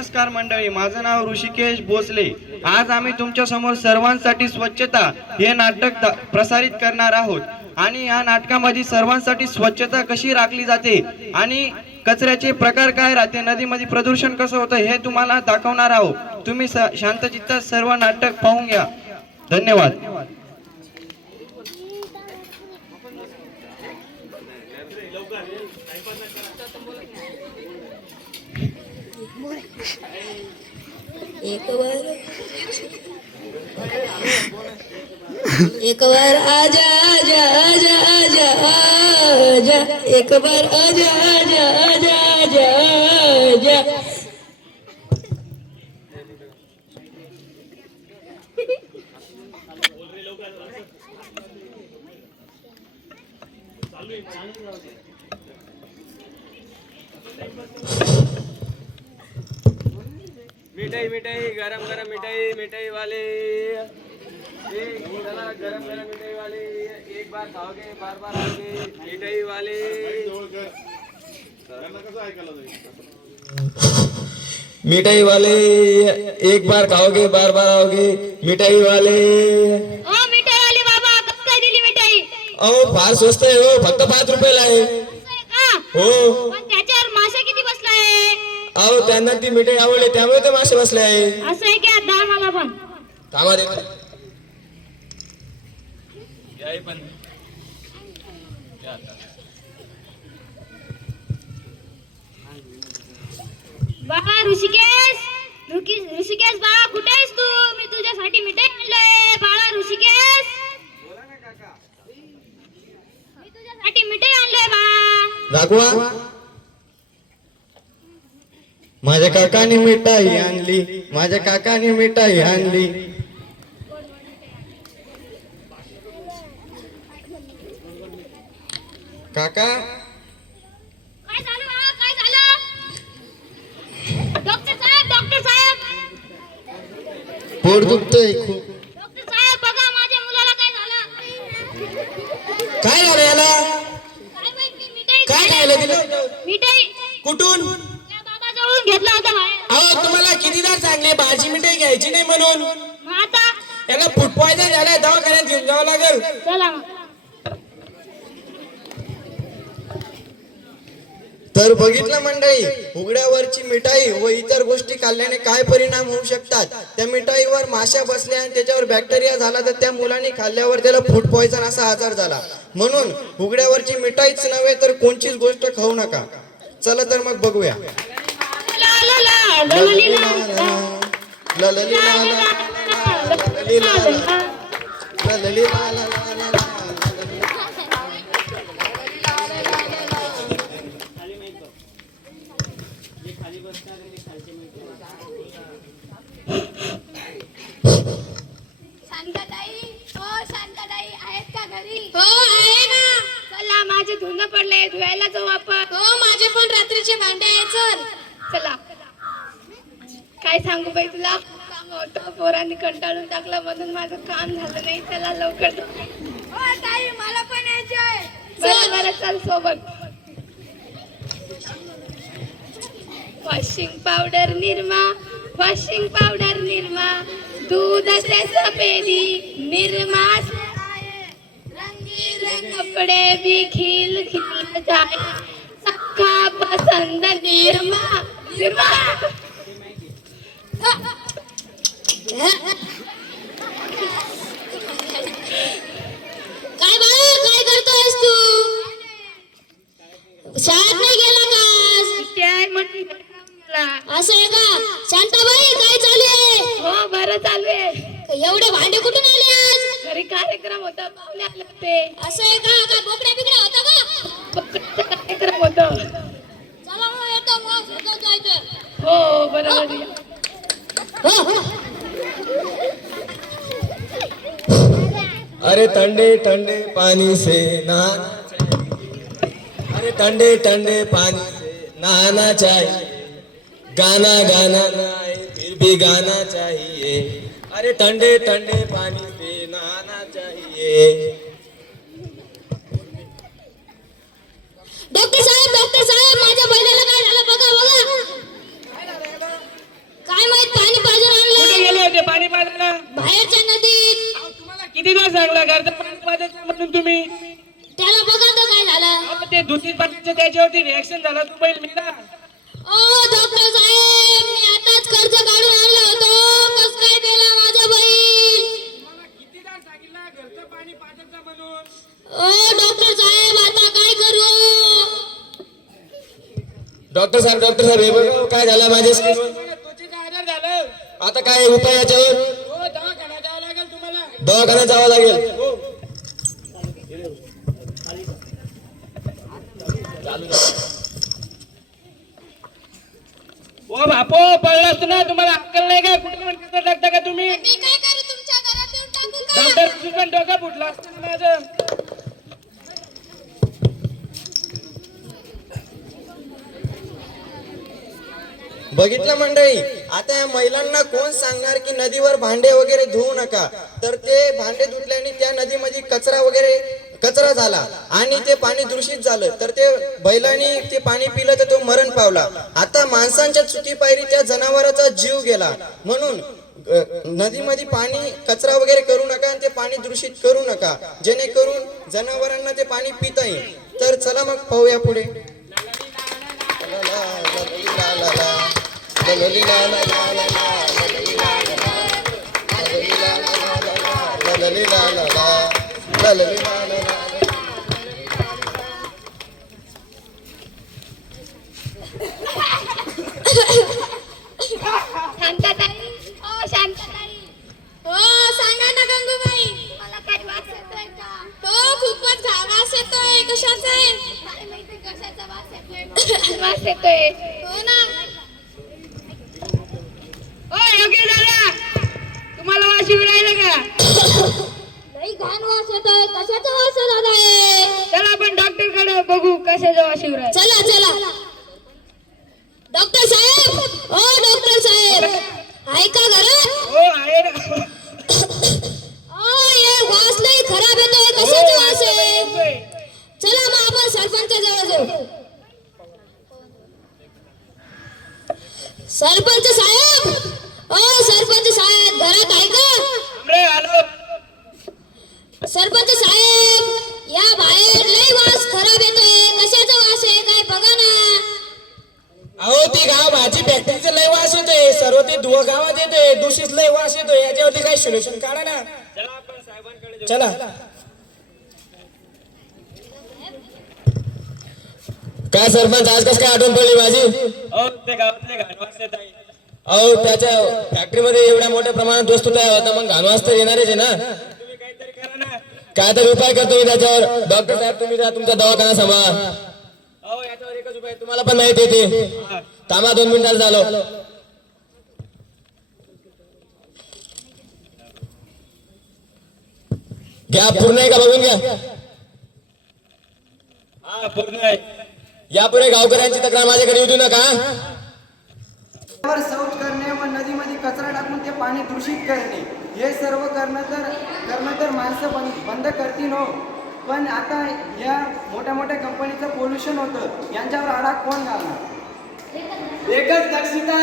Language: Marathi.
नमस्कार मंडळी माझं नाव ऋषिकेश भोसले. आज आम्ही तुमच्यासमोर सर्वांसाठी स्वच्छता हे नाटक प्रसारित करणार आहोत. आणि या नाटकामध्ये सर्वांसाठी स्वच्छता कशी राखली जाते आणि कचऱ्याचे प्रकार काय राहते नदीमध्ये प्रदूषण कसं होतं हे तुम्हाला दाखवणार आहोत. तुम्ही स- शांतचित्तात सर्व नाटक पाहून घ्या. धन्यवाद. एक बार आजा आजा आजा आजा आजा. एक बार आजा आजा आजा आजा आजा. मिठाई मिठाई गरम गरम मिठाई मिठाई वाले। एक चला गरम गरम मिठाई वाले। एक बार खाओगे बार बार आओगे मिठाई वाले। मिठाई वाले एक बार खाओगे बार बार आओगे मिठाई वाले। ओ मिठाई आली बाबा कसं काय दिली मिठाई। अहो फार स्वस्त आहे हो फक्त पाच रुपयाला आहे का? हो पण त्याच्यावर माशा किती बसलाय अहो त्यांना ती मिठाई आवडली त्यामुळे ते मासे बसले आहे. असं आहे की? पण. थांबा दे पण बाबा ऋषिकेश ऋषि- ऋषिकेश बाळा कुठे आहेस तू? मी तुझ्यासाठी मिठाई आणलंय. बाळा ऋषिकेश. मी तुझ्यासाठी मिठाई आणलंय बाळा. माझ्या काकाने मिठाई आणली. माझ्या काकाने मिठाई आणली. काका? पोट दुखतोय खूप डॉक्टर साहेब बघा माझ्या मुलाला काय झालं काय झालं याला काय माहिती मिठाई काय खायला दिलं मिठाई कुठून त्या बाबाजवळून घेतला होता बाहेर अहो सांगले भाजी मिठाई घ्यायची नाही म्हणून. याला फूड पॉयझन झालंय दवाखान्यात घेऊन जावं लागेल. तर बघितलं मंडळी उघड्यावरची मिठाई व इतर गोष्टी खाल्ल्याने काय परिणाम होऊ शकतात? त्या मिठाईवर माश्या बसल्या आणि त्याच्यावर बॅक्टेरिया झाला तर त्या मुलाने खाल्ल्यावर त्याला फूड पॉयझन असा आजार झाला. म्हणून उघड्यावरची मिठाईच नव्हे तर कोणचीच गोष्ट खाऊ नका. चला तर मग बघूया. धुणं पडले धुवायला जाऊ आपण. हो माझे पण रात्रीचे भांडे आहे चल. चला. काय सांगू बाई तुला काम होतं. पोरांनी कंटाळून टाकलं म्हणून माझं काम झालं नाही. चला लवकर. ताई मला पण यायचे बरं बरं चल सोबत. Washing powder Nirma washing powder Nirma दूध से सफेदी निरमा. रंगीन कपड़े भी खिल खिल जाए सबका पसंद निरमा. निरमा! काय बाळा काय करतोयस तू? शाळेत नाही गेला का. असं आहे का? शांताबाई काय चालू आहे? हो बरं चालू आहे. एवढे भांडे कुठून आले आज? घरी कार्यक्रम होता पाहुणे आले होते. असं आहे का? काय बोकड्या बिकड्या होता का? कार्यक्रम होता. चला मग येतो मग शेतात जायचं. हो बरोबर. अरे ठंडे ठंडे पानी से नहाना। अरे ठंडे ठंडे पानी से नहाना चाहिए गाना गाना फिर भी गाना चाहिए अरे ठंडे ठंडे पानी से नहाना चाहिए किती दिवस सांगला घरचं पाणी पाजायचं म्हणून तुम्ही. त्याला बघा तर काय झालं. अहो, ते दूषित पाण्याचं त्याच्यावरती रिॲक्शन झालं तू बैल मी ना ओ डॉक्टर साहेब मी आताच कर्ज काढून आणलं होतं. कस काय केला माझा बैल? कितीदा सांगितलं घरचं पाणी पाजायचं म्हणून? ओ डॉक्टर साहेब आता काय करू? डॉक्टर साहेब डॉक्टर साहेब हे बघा काय झालं माझ्या त्वचेचा झालं? आता काय उपाय याच्यावर हो दवाखाना जावं लागेल तुम्हाला दवाखान्यात जावं लागेल. ओ बापो पळलास ना? तुम्हाला अक्कल नाही का कुठे पण कसं टाकता का तुम्ही? मी काय करू? तुमच्या घरात येऊन टाकू का? डॉक्टर पण डोकं फुटलं असतं माझं. बघितलं मंडळी? आता या महिलांना कोण सांगणार की नदीवर भांडे वगैरे धुवू नका? तर ते भांडे धुतल्याने त्या नदीमध्ये कचरा वगैरे कचरा झाला आणि ते पाणी दूषित झालं. तर ते बैलांनी ते पाणी पिलं तर तो मरण पावला. आता माणसांच्या चुकी पायरी त्या जनावराचा जीव गेला. म्हणून नदीमध्ये पाणी कचरा वगैरे करू नका आणि ते पाणी दूषित करू नका. जेणेकरून जनावरांना ते पाणी पिता येईल. तर चला मग पाहूया पुढे. वास येतोय का हो खूपच वास येतोय कशाचा आहे काय माहिती कशाचा वास येतोय मला. वास येतोय हो ना ओ योग्य दादा राहिलं का? लई घाण वास येतोय. कशाचा वास दादा चला आपण डॉक्टरकडे बघू कशाचा वाशी राहील. चला चला. डॉक्टर साहेब. ओ डॉक्टर साहेब. ऐका घरात हो आहे ना ओ हे वास लई खराब येतोय कशाचा वास आहे येतोय. चला मग आपण सरपंच जवळ जाऊ सरपंच साहेब ओ सरपंच साहेब घरात आहे का अरे आलो सरपंच साहेब या बाहेर लई वास खराब येतोय कशाचा वास आहे काय बघा ना अहो ती गाव भाजी फॅक्टरीचं लय वास येतोय सर्व ते धुवा गावात येतोय दूषित लय वास येतोय याच्यावरती काही सोल्युशन काढा ना. चला काय सरपंच आज कस काय आठवण पडली माझी? अहो येत त्याच्या फॅक्टरीमध्ये एवढ्या मोठ्या प्रमाणात वस्तू तयार होता मग घाणवास तर येणारच आहे ना? काय तर उपाय करतो मी त्याच्यावर. डॉक्टर साहेब तुम्ही तुमचा दवाखाना सांभाळा. तुम्हाला पण माहिती आहे ते. थांबा दोन मिनिटात झालो. घ्या पूर्ण आहे का बघून घ्या. हा पूर्ण आहे. यापुढे गावकऱ्यांची तक्रार माझ्याकडे येऊ देऊ नका. शौच करणे व नदीमध्ये कचरा टाकून ते पाणी दूषित करणे हे सर्व करणं तर करणं तर माणसं बंद बंद करतील हो. पण आता या मोठ्या मोठ्या कंपनीचं पोल्युशन होतं. यांच्यावर आडा कोण घालणार? एकच दक्षता.